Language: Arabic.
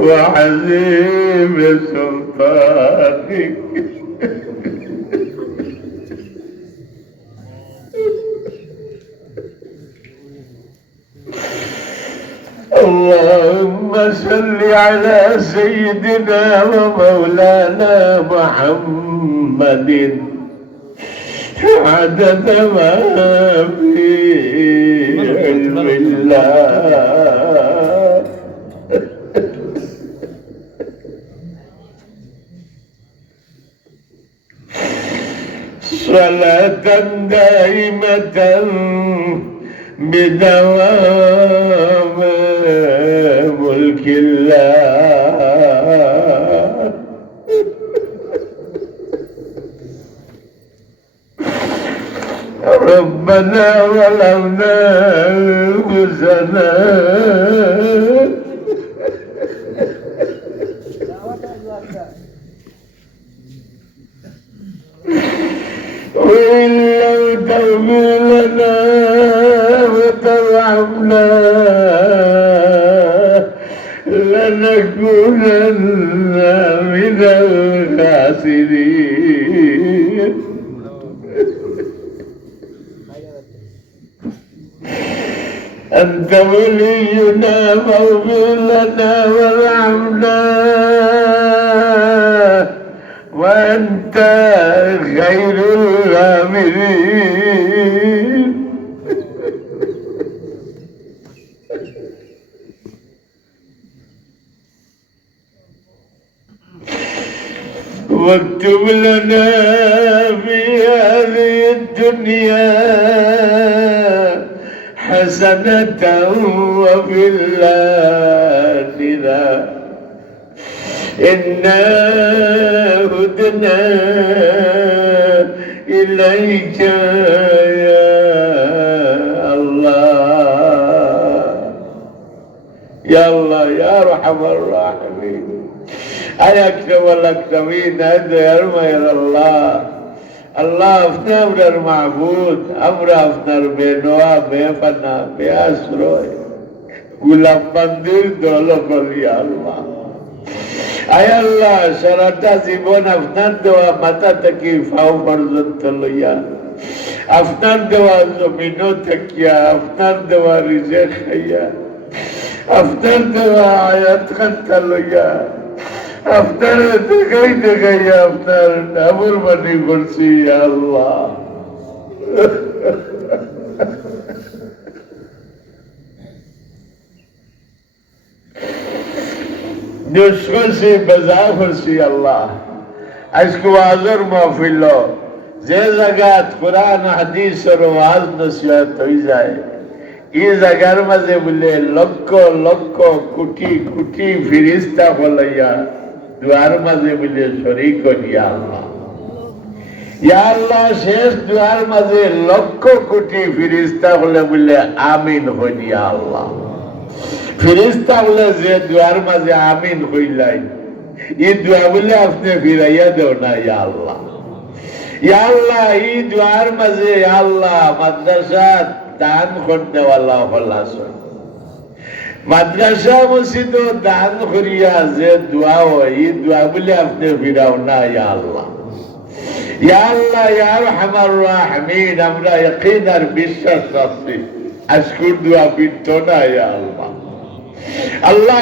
وعزيم سلطانك اللهم صل على سيدنا ومولانا محمد عدد ما في علم الله صلاة دائمة بدوام ملك الله ربنا ظلمنا أنفسنا وإن لم تغفر لنا وترحمنا لنكونن من الخاسرين أنت ولينا فاغفر لنا وارحمنا وأنت خير الغافرين واكتب لنا في هذه الدنيا حسنة وفي الآخرة إنا هدنا إليك يا الله يا الله يا أرحم الراحمين أيكتب الأكتبين أدعي إلى الله الله أفنى المعبود أمر أفنى بنوا بفنا بأسروي غلام بندر دولة يا الله আয় আল্লাহ সারাটা জীবন আপনার দেওয়া মাথা থেকে পাও পর্যন্ত লইয়া আপনার দেওয়া জমিনও থাকিয়া আপনার দেওয়া রিজিক খাইয়া আপনার দেওয়া আয়াত খান্তা লইয়া আপনার দেখাই দেখাইয়া আপনার নাফরমানি করছি আল্লাহ দুষ্কর্ষি বেজা করছি আল্লাহ আজকে ওয়াজের মাহফিল যে জায়গাত কোরআন হাদিসের ওয়াজ নসিহত হয়ে যায় এই জায়গার মাঝে বলে লক্ষ লক্ষ কোটি কোটি ফিরিস্তা বলাইয়া দুয়ার মাঝে বলে শরীক করিয়া আল্লাহ ইয়া আল্লাহ শেষ দুয়ার মাঝে লক্ষ কোটি ফিরিস্তা বলে বলে আমিন হইয়া আল্লাহ ফিরিস্তা বলে যে দুয়ার মাঝে আমিন হইলাই এই দোয়া বলে আপনি ফিরাইয়া দেও না ইয়া আল্লাহ ইয়া আল্লাহ এই দুয়ার মাঝে ইয়া আল্লাহ মাদ্রাসা দান করতে ওয়ালা হলাসন মাদ্রাসা মসজিদ দান করিয়া যে দোয়া হয় এই দোয়া বলে আপনি ফিরাও না ইয়া আল্লাহ ইয়া আল্লাহ ইয়া আরহামার রাহিমিন আমরা ইয়াকিন আর বিশ্বাস রাখছি আজকের দোয়া বিদ্য না ইয়া আল্লাহ আল্লাহ